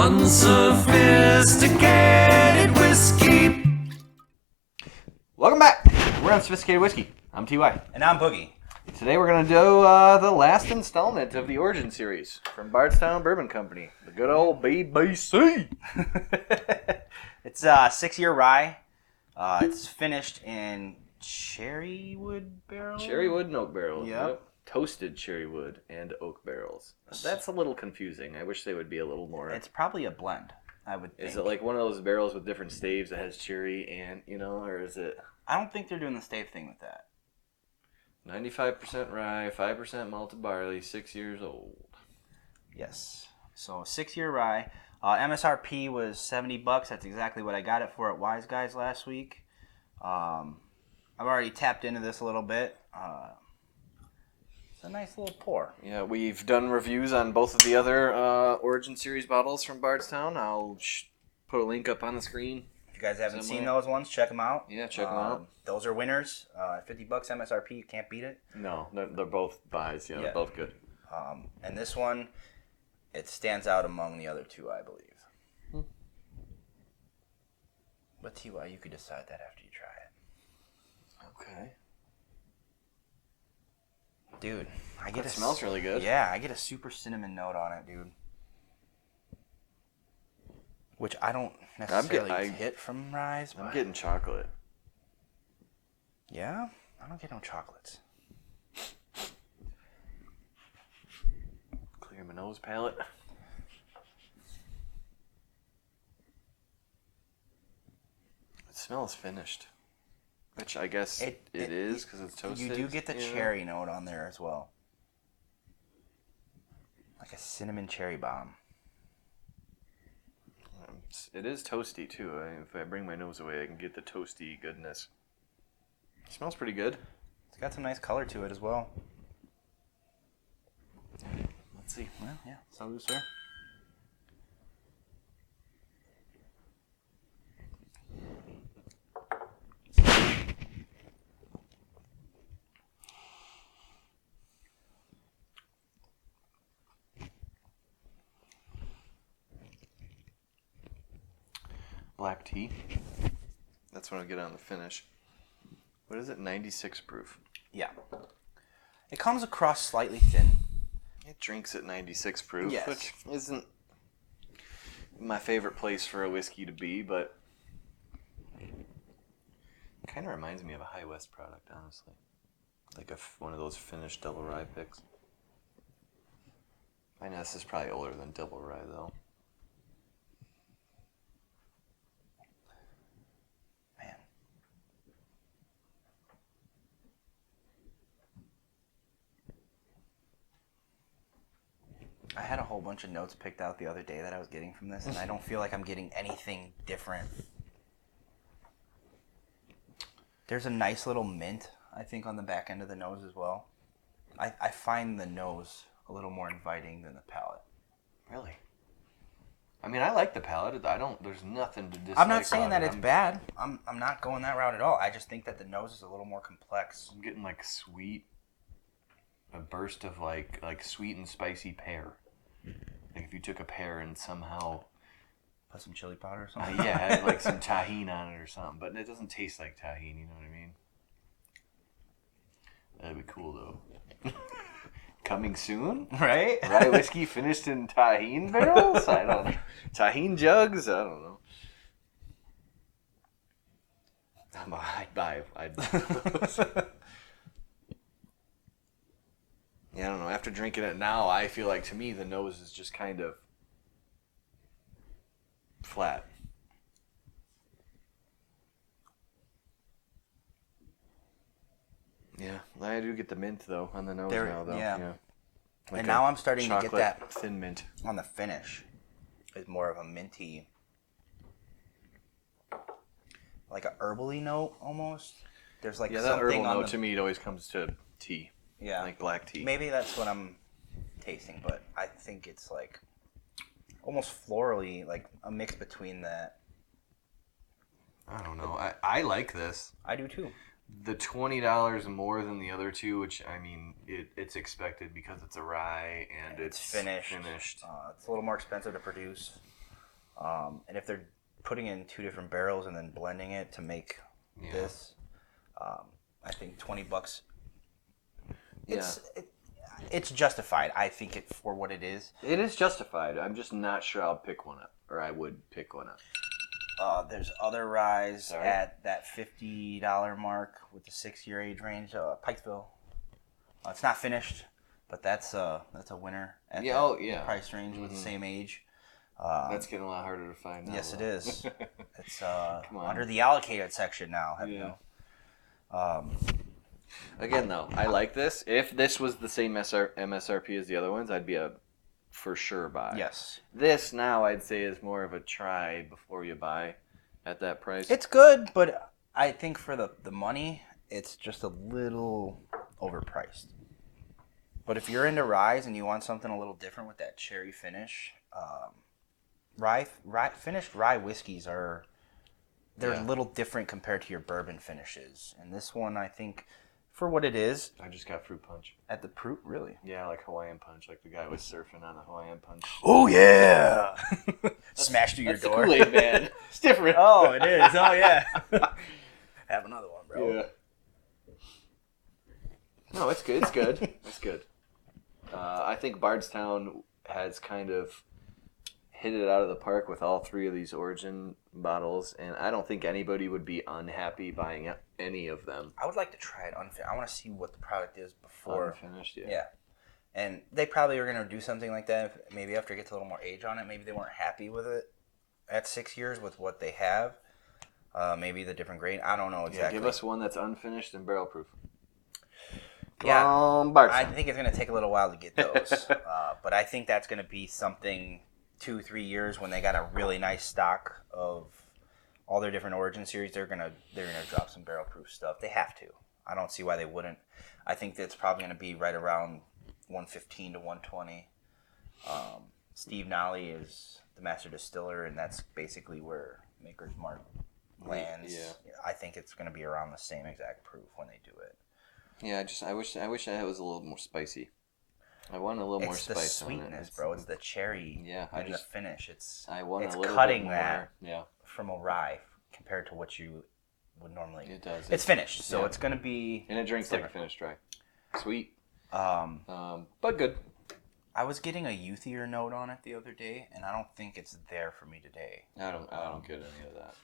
Unsophisticated whiskey. Welcome back. We're on Sophisticated Whiskey. I'm TY. And I'm Boogie. Today we're going to do the last installment of the Origin series from Bardstown Bourbon Company. The good old BBC. It's a 6-year rye. It's finished in cherry wood barrels. Cherry wood and oak barrels. Yep. Toasted cherry wood and oak barrels. That's a little confusing. I wish they would be a little more. It's probably a blend, I would think. Is it like one of those barrels with different staves that has cherry and, or is it... I don't think they're doing the stave thing with that. 95% rye, 5% malted barley, 6 years old. Yes. So 6-year rye. MSRP was $70. That's exactly what I got it for at Wise Guys last week. I've already tapped into this a little bit. It's a nice little pour. Yeah, we've done reviews on both of the other Origin Series bottles from Bardstown. I'll put a link up on the screen. If you guys haven't seen those ones, check them out. Yeah, check them out. Those are winners. $50 MSRP, you can't beat it. No, they're both buys. Yeah, they're both good. And this one, it stands out among the other two, I believe. But T.Y., you could decide that after you try it. Okay. Dude, It smells really good. Yeah, I get a super cinnamon note on it, dude. Which I don't necessarily hit from rye. I'm getting chocolate. Yeah? I don't get no chocolates. Clear my nose palate. It smells finished. Which I guess it is because it's toasted. You do get the cherry note on there as well. Like a cinnamon cherry bomb. It is toasty too. If I bring my nose away, I can get the toasty goodness. It smells pretty good. It's got some nice color to it as well. Let's see. Well, yeah. Salud, sir. Black tea. That's what I get on the finish. What is it? 96 proof. Yeah. It comes across slightly thin. It drinks at 96 proof, yes. Which isn't my favorite place for a whiskey to be, but it kind of reminds me of a High West product, honestly. Like one of those finished double rye picks. I know this is probably older than double rye, though. I had a whole bunch of notes picked out the other day that I was getting from this, and I don't feel like I'm getting anything different. There's a nice little mint, I think, on the back end of the nose as well. I find the nose a little more inviting than the palate. Really? I mean, I like the palate. There's nothing to dislike. I'm not saying that it's bad. I'm not going that route at all. I just think that the nose is a little more complex. I'm getting like sweet, a burst of like sweet and spicy pear. Like if you took a pear and somehow put some chili powder or something. Had like some tahini on it or something, but it doesn't taste like tahini. You know what I mean? That'd be cool though. Coming soon, right? Rye whiskey finished in tahini barrels. I don't know. Tahini jugs. I don't know. I'd buy. Yeah, I don't know. After drinking it now, I feel like to me the nose is just kind of flat. Yeah, I do get the mint though on the nose now though. Yeah. Like and now I'm starting to get that thin mint on the finish. It's more of a minty, like a herbally note almost. There's like that something herbal on note to me it always comes to tea. Yeah, like black tea. Maybe that's what I'm tasting, but I think it's like almost florally, like a mix between that. I don't know. I like this. I do too. The $20 more than the other two, which I mean, it's expected because it's a rye and it's finished. It's a little more expensive to produce. And if they're putting in 2 different barrels and then blending it to make this, I think $20. It's justified. I think it for what it is. It is justified. I'm just not sure I'll pick one up, or I would pick one up. There's other ryes at that $50 mark with the 6-year age range. Pikesville. It's not finished, but that's a winner at that price range with the same age. That's getting a lot harder to find now. Yes, it is. It's under the allocated section now. Again, though, I like this. If this was the same MSRP as the other ones, I'd be a for sure buy. Yes. This now I'd say is more of a try before you buy at that price. It's good, but I think for the money, it's just a little overpriced. But if you're into ryes and you want something a little different with that cherry finish, finished rye whiskeys they're a little different compared to your bourbon finishes. And this one, I think, for what it is. I just got fruit punch. At the fruit, really? Yeah, like Hawaiian punch. Like the guy was surfing on a Hawaiian punch. Oh, yeah! Smash through your door. That's the Kool-Aid, man. It's different. Oh, it is. Oh, yeah. Have another one, bro. Yeah. No, it's good. It's good. It's good. I think Bardstown has kind of hit it out of the park with all 3 of these Origin bottles, and I don't think anybody would be unhappy buying any of them. I would like to try it unfinished. I want to see what the product is before. Unfinished, yeah. And they probably are going to do something like that. Maybe after it gets a little more age on it, maybe they weren't happy with it at 6 years with what they have. Maybe the different grain. I don't know exactly. Yeah, give us one that's unfinished and barrel proof. Yeah, I think it's going to take a little while to get those. But I think that's going to be something 2-3 years when they got a really nice stock of all their different Origin series. They're gonna drop some barrel proof stuff. They have to. I don't see why they wouldn't. I think that's probably going to be right around 115 to 120. Steve Nolly is the master distiller, and that's basically where Maker's Mark lands. Yeah. I think it's going to be around the same exact proof when they do it. Yeah, I wish it was a little more spicy. I want a little more spice on it. It's the sweetness, bro. It's the cherry and the finish. It's cutting that from a rye compared to what you would normally. It does. It's finished, so it's going to be. And it drinks like a finished rye. Sweet. But good. I was getting a youthier note on it the other day, and I don't think it's there for me today. I don't get any of that.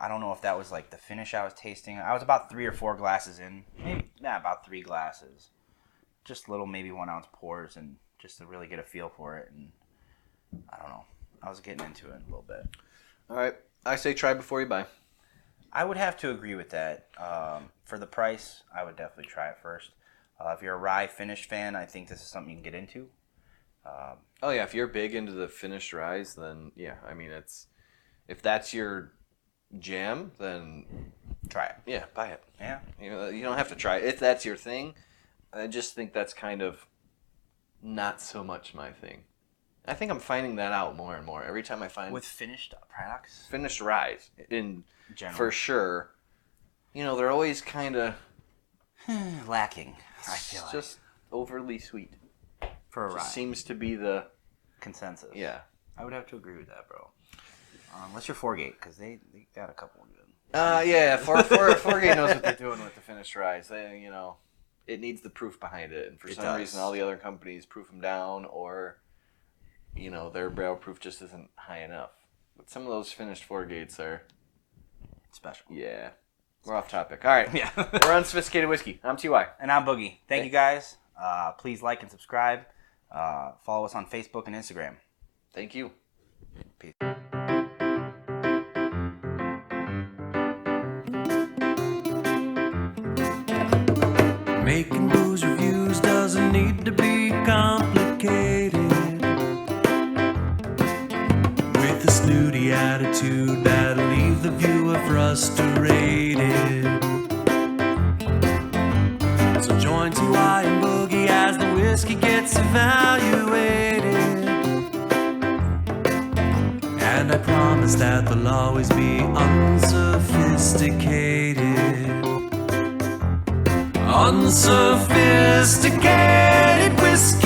I don't know if that was like the finish I was tasting. I was about 3 or 4 glasses in. Maybe about 3 glasses. Just little, maybe 1 ounce pours, and just to really get a feel for it. And I don't know. I was getting into it a little bit. All right. I say try before you buy. I would have to agree with that. For the price, I would definitely try it first. If you're a rye finished fan, I think this is something you can get into. Oh, yeah. If you're big into the finished ryes, then, yeah. I mean, if that's your jam, then try it. Yeah, buy it. Yeah. You don't have to try it. If that's your thing, I just think that's kind of not so much my thing. I think I'm finding that out more and more. Every time I find... With finished products? Finished ryes, in general. For sure. They're always kind of... lacking, I feel like. Just overly sweet. For a rye. Seems to be the... consensus. Yeah. I would have to agree with that, bro. Unless you're Foregate, because they got a couple of good. Yeah, Foregate knows what they're doing with the finished ryes. They, it needs the proof behind it, and for some reason, all the other companies proof them down, or their barrel proof just isn't high enough. But some of those finished Foregates are special. Yeah, we're off topic. All right, yeah, we're Unsophisticated Whiskey. I'm Ty, and I'm Boogie. Thank you guys. Please like and subscribe. Follow us on Facebook and Instagram. Thank you. Peace. Making booze reviews doesn't need to be complicated. With a snooty attitude that'll leave the viewer frustrated. So join T.Y. and Boogie as the whiskey gets evaluated. And I promise that they'll always be unsophisticated. Unsophisticated whiskey.